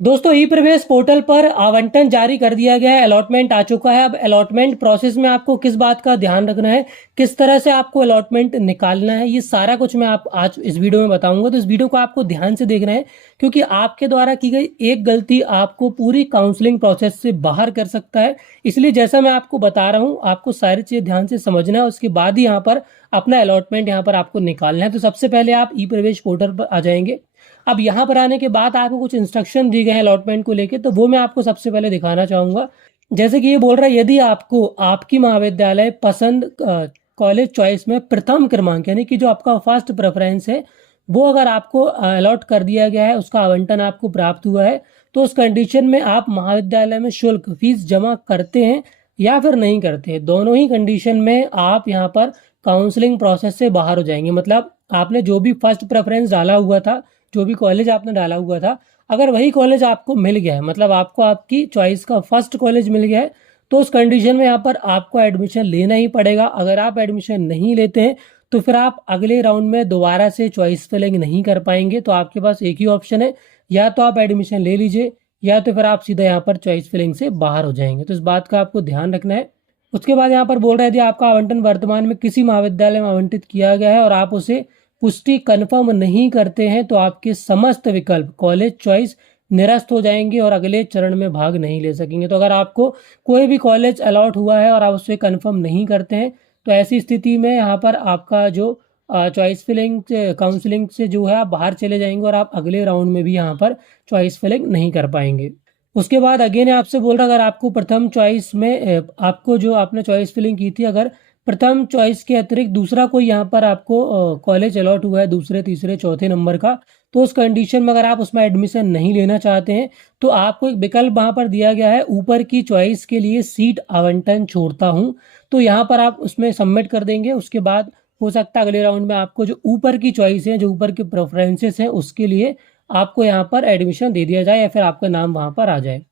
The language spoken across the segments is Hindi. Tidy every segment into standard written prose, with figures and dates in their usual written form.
दोस्तों ई प्रवेश पोर्टल पर आवंटन जारी कर दिया गया है। अलॉटमेंट आ चुका है। अब अलॉटमेंट प्रोसेस में आपको किस बात का ध्यान रखना है, किस तरह से आपको अलॉटमेंट निकालना है, ये सारा कुछ मैं आप आज इस वीडियो में बताऊंगा। तो इस वीडियो को आपको ध्यान से देखना है, क्योंकि आपके द्वारा की गई एक गलती आपको पूरी काउंसलिंग प्रोसेस से बाहर कर सकता है। इसलिए जैसा मैं आपको बता रहा हूँ, आपको सारी चीजें ध्यान से समझना है, उसके बाद ही यहाँ पर अपना अलॉटमेंट यहाँ पर आपको निकालना है। तो सबसे पहले आप ई प्रवेश पोर्टल पर आ जाएंगे। अब यहाँ पर आने के बाद आपको कुछ इंस्ट्रक्शन दिए गए हैं अलॉटमेंट को लेके, तो वो मैं आपको सबसे पहले दिखाना चाहूंगा। जैसे कि ये बोल रहा है, यदि आपको आपकी महाविद्यालय पसंद कॉलेज चॉइस में प्रथम क्रमांक यानी कि जो आपका फर्स्ट प्रेफरेंस है वो अगर आपको अलॉट कर दिया गया है, उसका आवंटन आपको प्राप्त हुआ है, तो उस कंडीशन में आप महाविद्यालय में शुल्क फीस जमा करते हैं या फिर नहीं करते हैं। दोनों ही कंडीशन में आप यहाँ पर काउंसलिंग प्रोसेस से बाहर हो जाएंगे। मतलब आपने जो भी फर्स्ट प्रेफरेंस डाला हुआ था, जो भी कॉलेज आपने डाला हुआ था, अगर वही कॉलेज आपको मिल गया है, मतलब आपको आपकी चॉइस का फर्स्ट कॉलेज मिल गया है, तो उस कंडीशन में यहाँ पर आपको एडमिशन लेना ही पड़ेगा। अगर आप एडमिशन नहीं लेते हैं तो फिर आप अगले राउंड में दोबारा से चॉइस फिलिंग नहीं कर पाएंगे। तो आपके पास एक ही ऑप्शन है, या तो आप एडमिशन ले लीजिए या तो फिर आप सीधा यहाँ पर चॉइस फिलिंग से बाहर हो जाएंगे। तो इस बात का आपको ध्यान रखना है। उसके बाद यहाँ पर बोल रहे थे, आपका आवंटन वर्तमान में किसी महाविद्यालय में आवंटित किया गया है और आप उसे पुष्टि कन्फर्म नहीं करते हैं, तो आपके समस्त विकल्प कॉलेज चॉइस निरस्त हो जाएंगे और अगले चरण में भाग नहीं ले सकेंगे। तो अगर आपको कोई भी कॉलेज अलॉट हुआ है और आप उसे कन्फर्म नहीं करते हैं, तो ऐसी स्थिति में यहाँ पर आपका जो चॉइस फिलिंग काउंसलिंग से जो है आप बाहर चले जाएंगे और आप अगले राउंड में भी यहाँ पर चॉइस फिलिंग नहीं कर पाएंगे। उसके बाद अगेन आपसे बोल रहा, अगर आपको प्रथम चॉइस में आपको जो आपने चॉइस फिलिंग की थी, अगर प्रथम चॉइस के अतिरिक्त दूसरा कोई यहाँ पर आपको कॉलेज अलॉट हुआ है दूसरे तीसरे चौथे नंबर का, तो उस कंडीशन में अगर आप उसमें एडमिशन नहीं लेना चाहते हैं, तो आपको एक विकल्प वहाँ पर दिया गया है, ऊपर की चॉइस के लिए सीट आवंटन छोड़ता हूँ। तो यहाँ पर आप उसमें सबमिट कर देंगे। उसके बाद हो सकता है अगले राउंड में आपको जो ऊपर की चॉइस है, जो ऊपर के प्रेफरेंसेस हैं, उसके लिए आपको यहाँ पर एडमिशन दे दिया जाए या फिर आपका नाम वहाँ पर आ जाए।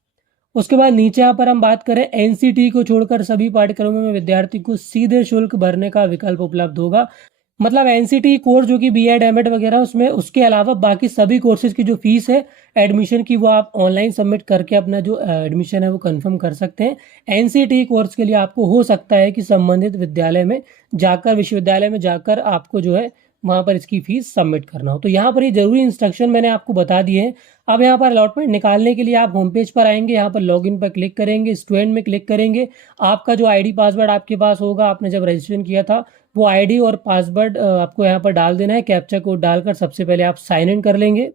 उसके बाद नीचे यहाँ पर हम बात करें, एनसीटी को छोड़कर सभी पाठ्यक्रमों में विद्यार्थी को सीधे शुल्क भरने का विकल्प उपलब्ध होगा। मतलब एनसीटी कोर्स जो कि बीएड एमएड वगैरह, उसमें उसके अलावा बाकी सभी कोर्सेज की जो फीस है एडमिशन की, वो आप ऑनलाइन सबमिट करके अपना जो एडमिशन है वो कंफर्म कर सकते हैं। एनसीटी कोर्स के लिए आपको हो सकता है कि संबंधित विद्यालय में जाकर, विश्वविद्यालय में जाकर आपको जो है वहां पर इसकी फीस सबमिट करना हो। तो यहाँ पर ये जरूरी इंस्ट्रक्शन मैंने आपको बता दिए हैं। अब यहाँ पर अलॉटमेंट निकालने के लिए आप होम पेज पर आएंगे, यहाँ पर लॉगिन पर क्लिक करेंगे, स्टूडेंट में क्लिक करेंगे। आपका जो आईडी पासवर्ड आपके पास होगा, आपने जब रजिस्ट्रेशन किया था, वो आईडी और पासवर्ड आपको यहाँ पर डाल देना है। कैप्चा कोड डालकर सबसे पहले आप साइन इन कर लेंगे।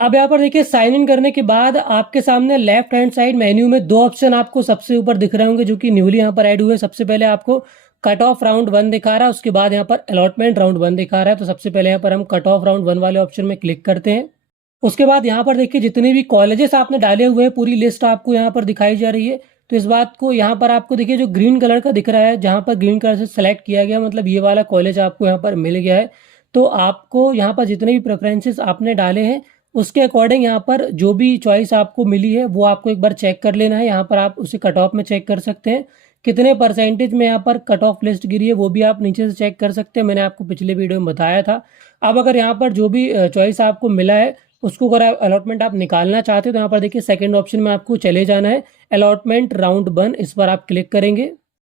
अब यहाँ पर देखिए, साइन इन करने के बाद आपके सामने लेफ्ट हैंड साइड मेन्यू में दो ऑप्शन आपको सबसे ऊपर दिख रहे होंगे, जो कि न्यूली यहाँ पर ऐड हुए। सबसे पहले आपको कट ऑफ राउंड 1 दिखा रहा है, उसके बाद यहाँ पर अलॉटमेंट राउंड 1 दिखा रहा है। तो सबसे पहले यहाँ पर हम कट ऑफ राउंड 1 वाले ऑप्शन में क्लिक करते हैं। उसके बाद यहाँ पर देखिए, जितने भी कॉलेजेस आपने डाले हुए हैं पूरी लिस्ट आपको यहाँ पर दिखाई जा रही है। तो इस बात को यहाँ पर आपको देखिए, जो ग्रीन कलर का दिख रहा है, जहाँ पर ग्रीन कलर से सेलेक्ट किया गया, मतलब ये वाला कॉलेज आपको यहाँ पर मिल गया है। तो आपको यहाँ पर जितने भी प्रेफरेंसेस आपने डाले हैं, उसके अकॉर्डिंग यहाँ पर जो भी चॉइस आपको मिली है वो आपको एक बार चेक कर लेना है। यहाँ पर आप उसे कट ऑफ में चेक कर सकते हैं, कितने परसेंटेज में यहाँ पर कट ऑफ लिस्ट गिरी है वो भी आप नीचे से चेक कर सकते हैं। मैंने आपको पिछले वीडियो में बताया था। अब अगर यहाँ पर जो भी चॉइस आपको मिला है, उसको अगर अलॉटमेंट आप निकालना चाहते हो, तो यहाँ पर देखिए सेकंड ऑप्शन में आपको चले जाना है, अलॉटमेंट राउंड 1, इस पर आप क्लिक करेंगे।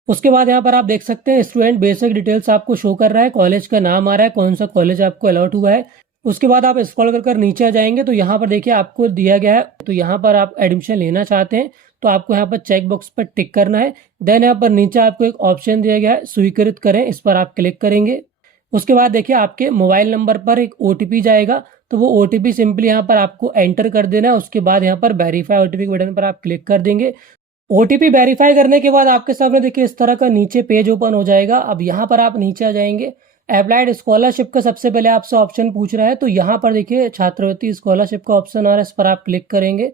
उसके बाद यहाँ पर आप देख सकते हैं स्टूडेंट बेसिक डिटेल्स आपको शो कर रहा है, कॉलेज का नाम आ रहा है, कौन सा कॉलेज आपको अलॉट हुआ है। उसके बाद आप स्क्रॉल कर नीचे आ जाएंगे, तो यहाँ पर देखिए आपको दिया गया है, तो यहाँ पर आप एडमिशन लेना चाहते हैं, तो आपको यहाँ पर चेक बॉक्स पर टिक करना है। देन यहाँ पर नीचे आपको एक ऑप्शन दिया गया है, स्वीकृत करें, इस पर आप क्लिक करेंगे। उसके बाद देखिए आपके मोबाइल नंबर पर एक ओटीपी जाएगा, तो वो ओटीपी सिंपली यहाँ पर आपको एंटर कर देना है। उसके बाद यहाँ पर वेरीफाई ओटीपी बटन पर आप क्लिक कर देंगे। ओटीपी वेरीफाई करने के बाद आपके सामने देखिए इस तरह का नीचे पेज ओपन हो जाएगा। अब यहाँ पर आप नीचे आ जाएंगे, अप्लाइड स्कॉलरशिप का सबसे पहले आपसे ऑप्शन पूछ रहा है, तो यहाँ पर देखिए छात्रवृत्ति स्कॉलरशिप का ऑप्शन आ रहा है, इस पर आप क्लिक करेंगे।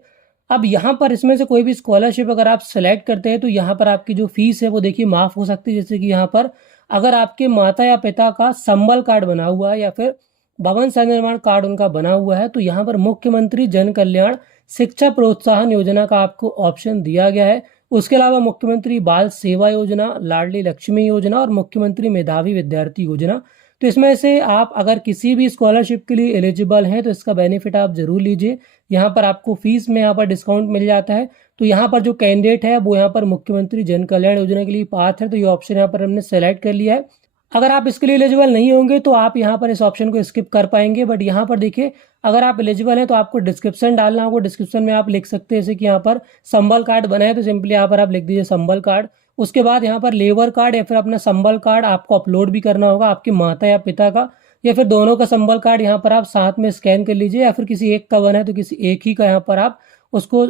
अब यहाँ पर इसमें से कोई भी स्कॉलरशिप अगर आप सेलेक्ट करते हैं, तो यहाँ पर आपकी जो फीस है वो देखिए माफ हो सकती है। जैसे कि यहाँ पर अगर आपके माता या पिता का संबल कार्ड बना हुआ है या फिर भवन सनिर्माण कार्ड उनका बना हुआ है, तो यहाँ पर मुख्यमंत्री जन कल्याण शिक्षा प्रोत्साहन योजना का आपको ऑप्शन दिया गया है। उसके अलावा मुख्यमंत्री बाल सेवा योजना, लाडली लक्ष्मी योजना और मुख्यमंत्री मेधावी विद्यार्थी योजना। तो इसमें से आप अगर किसी भी स्कॉलरशिप के लिए एलिजिबल हैं, तो इसका बेनिफिट आप जरूर लीजिए। यहाँ पर आपको फीस में यहाँ पर डिस्काउंट मिल जाता है। तो यहाँ पर जो कैंडिडेट है वो यहाँ पर मुख्यमंत्री जन कल्याण योजना के लिए पात्र है, तो ये ऑप्शन यहाँ पर हमने सेलेक्ट कर लिया है। अगर आप इसके लिए एलिजिबल नहीं होंगे तो आप यहाँ पर इस ऑप्शन को स्किप कर पाएंगे, बट यहाँ पर देखिए अगर आप एलिजिबल हैं तो आपको डिस्क्रिप्शन डालना होगा। डिस्क्रिप्शन में आप लिख सकते हैं जैसे कि यहाँ पर संबल कार्ड बना है तो सिंपली यहाँ पर आप लिख दीजिए संबल कार्ड। उसके बाद यहाँ पर लेबर कार्ड या फिर अपना संबल कार्ड आपको अपलोड भी करना होगा, आपकी माता या पिता का या फिर दोनों का संबल कार्ड यहाँ पर आप साथ में स्कैन कर लीजिए, या फिर किसी एक का बना है तो किसी एक ही का यहाँ पर आप उसको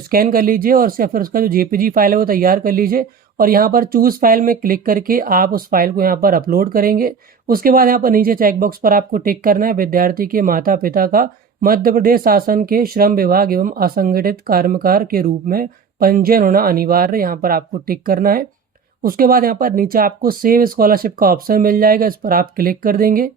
स्कैन कर लीजिए और फिर उसका जो जेपीजी फाइल है वो तैयार कर लीजिए और यहाँ पर चूज फाइल में क्लिक करके आप उस फाइल को यहाँ पर अपलोड करेंगे। उसके बाद यहाँ पर नीचे चेकबॉक्स पर आपको टिक करना है विद्यार्थी के माता पिता का मध्य प्रदेश शासन के श्रम विभाग एवं असंगठित कर्मकार के रूप में पंजीयन होना अनिवार्य, यहाँ पर आपको टिक करना है। उसके बाद यहाँ पर नीचे आपको सेव स्कॉलरशिप का ऑप्शन मिल जाएगा, इस पर आप क्लिक कर देंगे।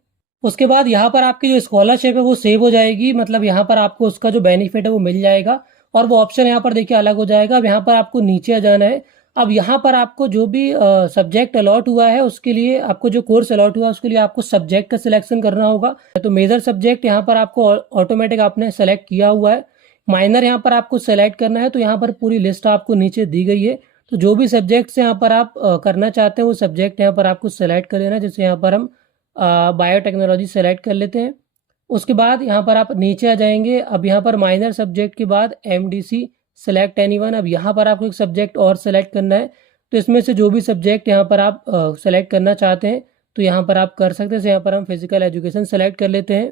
उसके बाद यहाँ पर आपकी जो स्कॉलरशिप है वो सेव हो जाएगी, मतलब यहाँ पर आपको उसका जो बेनिफिट है वो मिल जाएगा और वो ऑप्शन यहाँ पर देखिए अलग हो जाएगा। अब यहाँ पर आपको नीचे आ जाना है। अब यहाँ पर आपको जो भी सब्जेक्ट अलॉट हुआ है उसके लिए आपको जो कोर्स अलॉट हुआ है उसके लिए आपको सब्जेक्ट का सिलेक्शन करना होगा। तो मेजर सब्जेक्ट यहाँ पर आपको ऑटोमेटिक आपने सेलेक्ट किया हुआ है। माइनर यहाँ पर आपको सेलेक्ट करना है, तो यहाँ पर पूरी लिस्ट आपको नीचे दी गई है। तो जो भी सब्जेक्ट्स यहाँ पर आप करना चाहते हैं वो सब्जेक्ट यहाँ पर आपको सेलेक्ट कर लेना है। जैसे यहाँ पर हम बायोटेक्नोलॉजी सेलेक्ट कर लेते हैं। उसके बाद यहाँ पर आप नीचे आ जाएंगे। अब यहाँ पर माइनर सब्जेक्ट के बाद MDC सेलेक्ट एनीवन। अब यहाँ पर आपको एक सब्जेक्ट और सेलेक्ट करना है, तो इसमें से जो भी सब्जेक्ट यहाँ पर आप सेलेक्ट करना चाहते हैं तो यहाँ पर आप कर सकते हैं। यहाँ पर हम फिजिकल एजुकेशन सेलेक्ट कर लेते हैं।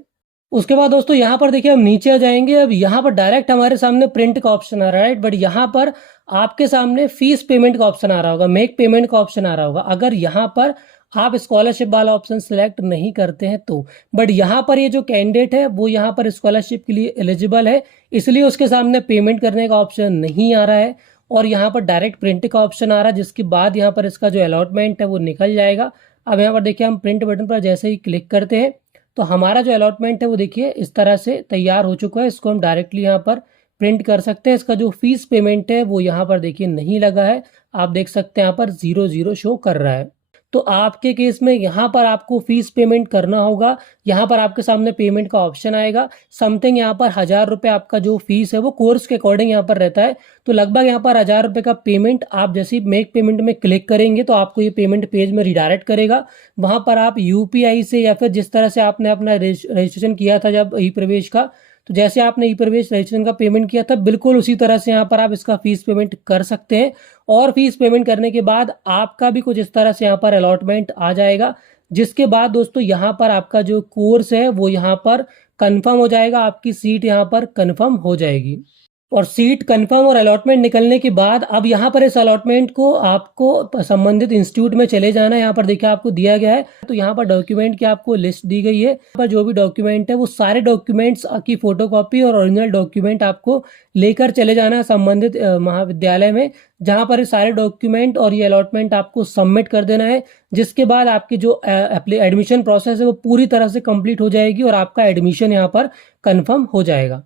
उसके बाद दोस्तों यहाँ पर देखिए हम नीचे आ जाएंगे। अब यहाँ पर डायरेक्ट हमारे सामने प्रिंट का ऑप्शन आ रहा है, बट यहाँ पर आपके सामने फीस पेमेंट का ऑप्शन आ रहा होगा, मेक पेमेंट का ऑप्शन आ रहा होगा। अगर यहाँ पर आप स्कॉलरशिप वाला ऑप्शन सिलेक्ट नहीं करते हैं तो, बट यहाँ पर ये जो कैंडिडेट है वो यहाँ पर स्कॉलरशिप के लिए एलिजिबल है, इसलिए उसके सामने पेमेंट करने का ऑप्शन नहीं आ रहा है और यहाँ पर डायरेक्ट प्रिंट का ऑप्शन आ रहा है, जिसके बाद यहाँ पर इसका जो अलॉटमेंट है वो निकल जाएगा। अब यहाँ पर देखिए हम प्रिंट बटन पर जैसे ही क्लिक करते हैं तो हमारा जो अलॉटमेंट है वो देखिए इस तरह से तैयार हो चुका है। इसको हम डायरेक्टली यहाँ पर प्रिंट कर सकते हैं। इसका जो फीस पेमेंट है वो यहाँ पर देखिए नहीं लगा है, आप देख सकते हैं यहाँ पर 00 शो कर रहा है। तो आपके केस में यहाँ पर आपको फीस पेमेंट करना होगा। यहाँ पर आपके सामने पेमेंट का ऑप्शन आएगा, समथिंग यहाँ पर 1000 रुपये आपका जो फीस है वो कोर्स के अकॉर्डिंग यहाँ पर रहता है। तो लगभग यहाँ पर 1000 रुपये का पेमेंट आप जैसे ही मेक पेमेंट में क्लिक करेंगे तो आपको ये पेमेंट पेज में रिडायरेक्ट करेगा। वहाँ पर आप UPI से या फिर जिस तरह से आपने अपना रजिस्ट्रेशन किया था जब ई प्रवेश का, तो जैसे आपने ई प्रवेश रजिस्ट्रेशन का पेमेंट किया था बिल्कुल उसी तरह से यहाँ पर आप इसका फीस पेमेंट कर सकते हैं। और फीस पेमेंट करने के बाद आपका भी कुछ इस तरह से यहाँ पर अलॉटमेंट आ जाएगा, जिसके बाद दोस्तों यहाँ पर आपका जो कोर्स है वो यहाँ पर कंफर्म हो जाएगा, आपकी सीट यहाँ पर कंफर्म हो जाएगी। और सीट कंफर्म और अलॉटमेंट निकलने के बाद अब यहाँ पर इस अलॉटमेंट को आपको संबंधित इंस्टीट्यूट में चले जाना है। यहाँ पर देखिए आपको दिया गया है, तो यहाँ पर डॉक्यूमेंट की आपको लिस्ट दी गई है। यहाँ पर जो भी डॉक्यूमेंट है वो सारे डॉक्यूमेंट्स की फोटोकॉपी और ओरिजिनल डॉक्यूमेंट आपको लेकर चले जाना है संबंधित महाविद्यालय में, जहाँ पर सारे डॉक्यूमेंट और ये अलॉटमेंट आपको सबमिट कर देना है। जिसके बाद आपकी जो एडमिशन प्रोसेस है वो पूरी तरह से कंप्लीट हो जाएगी और आपका एडमिशन यहाँ पर कंफर्म हो जाएगा।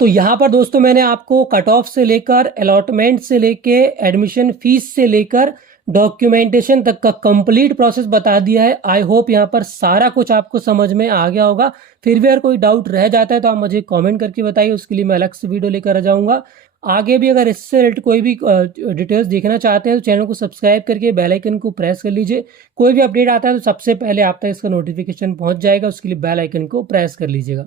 तो यहाँ पर दोस्तों मैंने आपको कट ऑफ से लेकर अलॉटमेंट से लेके एडमिशन फीस से लेकर डॉक्यूमेंटेशन तक का कंप्लीट प्रोसेस बता दिया है। आई होप यहाँ पर सारा कुछ आपको समझ में आ गया होगा। फिर भी अगर कोई डाउट रह जाता है तो आप मुझे कमेंट करके बताइए, उसके लिए मैं अलग से वीडियो लेकर आ जाऊंगा। आगे भी अगर इससे रिलेटेड कोई भी डिटेल्स देखना चाहते हैं तो चैनल को सब्सक्राइब करके बेल आइकन को प्रेस कर लीजिए। कोई भी अपडेट आता है तो सबसे पहले आप तक इसका नोटिफिकेशन पहुंच जाएगा, उसके लिए बेल आइकन को प्रेस कर लीजिएगा।